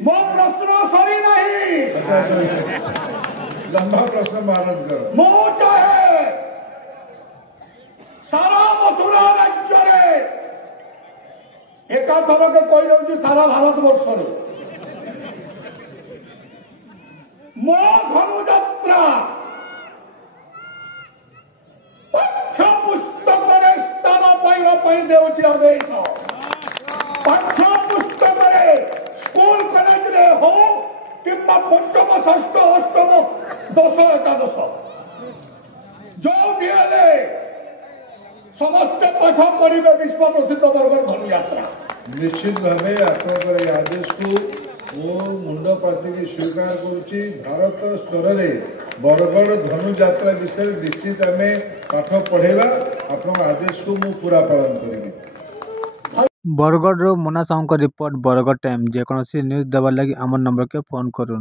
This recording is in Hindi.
मो प्रश्न सरी नहीं। अच्छा लंबा प्रश्न भारत करो। मो चाहे सारा मथुरा राज्य रे एकाथर के कही जाऊँ सारा भारत वर्ष मो धनुଯାତ୍ରା पाठ्य पुस्तक स्थान पाइबा देउछि आदेश। पाठ्य पुस्तक स्कूल कॉलेज रे हो किंबा पंचम षष्ठ अष्टम दश एकादश जो दिए समस्त पाठ पढ़े विश्व प्रसिद्ध बरगढ़ धनुଯାତ୍ରା। निश्चित भाव आपंकर आदेश को मो मुंड पातिकी स्वीकार करुच्ची। भारत स्तर में बरगढ़ धनुଯାत्रा विषय निश्चित आम पाठ पढ़ेगा। आप आदेश को मु पूरा पालन करी। बरगढ़ मोना साहू रिपोर्ट बरगढ़ टाइम जेकोसी न्यूज देवार लगी आम नंबर के फोन करूँ।